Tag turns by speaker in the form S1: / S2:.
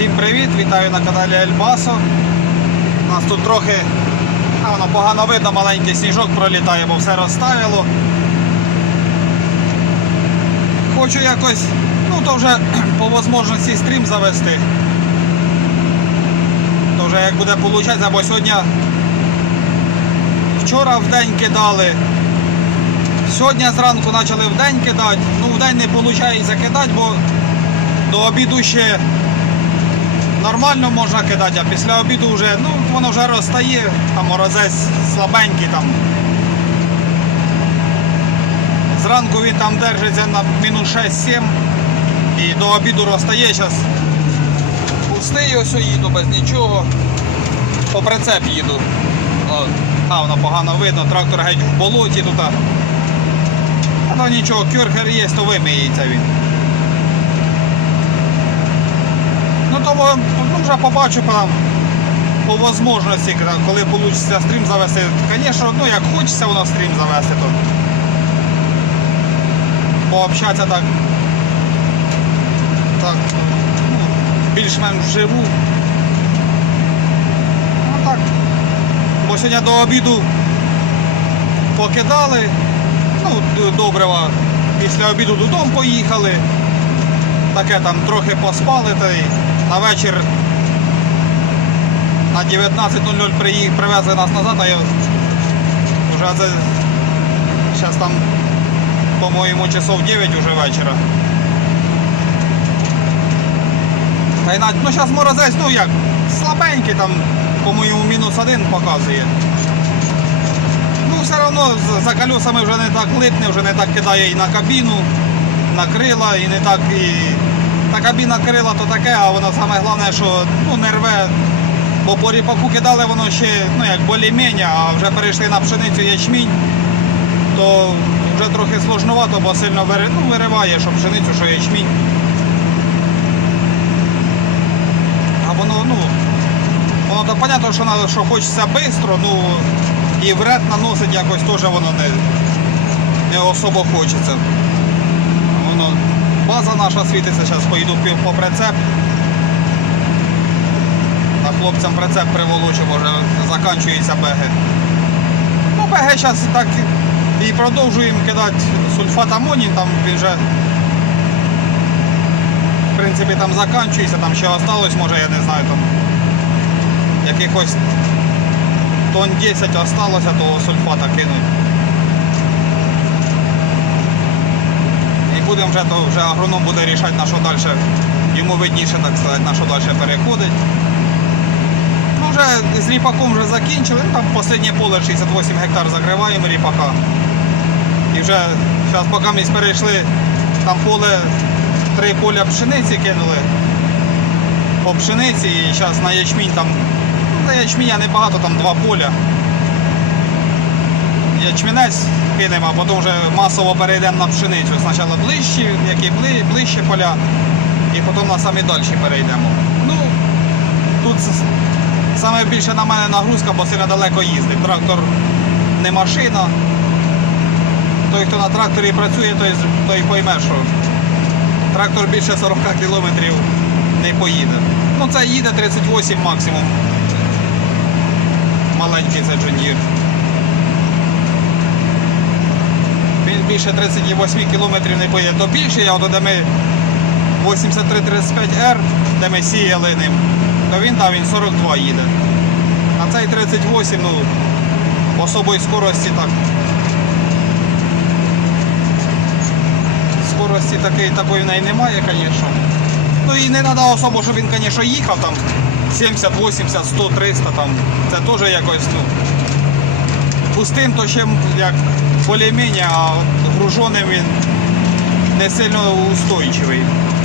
S1: Всім привіт, вітаю на каналі Ельбасо. У нас тут трохи а, погано видно, маленький сніжок пролітає, бо все розставило. Хочу якось, ну то вже по можливості стрім завести. То вже як буде получатися, бо сьогодні вчора в день кидали. Сьогодні зранку почали в день кидати. Ну в день не виходить кидати, бо до обіду ще нормально можна кидати, а після обіду вже, ну, воно вже розстає, там морозець слабенький там. Зранку він там держиться на мінус 6-7 і до обіду розстає. Зараз пустий ось їду без нічого. По прицеп їду. О, а, воно погано видно, трактор геть в болоті тут. а. То нічого, кюрхер є, то вимиється він. Ну то вже побачу по, по можливості, коли вийде стрім завести. Звісно, ну як хочеться воно стрім завести, то пообщатися так. Так. Ну, більш-менш вживу. Ну так. Бо сьогодні до обіду покидали. Ну, добрива. Після обіду додому поїхали. Таке там трохи поспали та й на вечір на 19.00 приї- привезли нас назад, а я вже це зараз там, по-моєму, часов 9 уже вечора. Та й ну зараз морозець, ну як, слабенький там, по-моєму, мінус один показує. Ну, все одно за колесами вже не так липне, вже не так кидає і на кабіну, на крила, і не так і. Та кабіна крила то таке, а воно саме головне, що ну, не рве. Бо по ріпаку кидали воно ще ну, як болі-мені, а вже перейшли на пшеницю ячмінь, то вже трохи сложновато, бо сильно вири, ну, вириває, що пшеницю, що ячмінь. А воно, ну, Воно то понятно, що, надо, що хочеться швидко, ну і вред наносить якось теж воно не, не особо хочеться. Воно, база наша світиться, зараз поїду по прицеп. Хлопцям прицеп приволочу, вже закінчується беги. Ну, беги зараз так і продовжуємо кидати сульфат амоній, там вже в принципі там закінчується, там ще осталось, може я не знаю там якихось тонн 10 осталося, то сульфата кинуть. І будемо вже, то вже агроном буде рішати, на що далі. Йому видніше, так сказати, на що далі переходить. Вже з ріпаком вже закінчили, там останнє поле 68 гектар закриваємо ріпака. І вже зараз поки ми перейшли, там поле, три поля пшениці кинули по пшениці і зараз на ячмінь там, ну, на ячміня небагато, там два поля. Ячмінець кинемо, а потім вже масово перейдемо на пшеницю. Спочатку ближчі, які бли- ближчі поля, і потім на самі далі перейдемо. Ну, тут саме більше на мене нагрузка, бо сильно далеко їздить. Трактор не машина. Той, хто на тракторі працює, той, той пойме, що трактор більше 40 кілометрів не поїде. Ну це їде 38 максимум. Маленький це джуніор. Він більше 38 кілометрів не поїде. То більше, я от де ми 8335R, де ми сіяли ним, то він там він 42 їде. А цей 38, ну, особої скорості так. Скорості такої, такої в неї немає, звісно. Ну і не треба особо, щоб він, звісно, їхав там 70, 80, 100, 300 там. Це теж якось, ну. Пустим то ще як більш-менш, а груженим він не сильно устойчивий.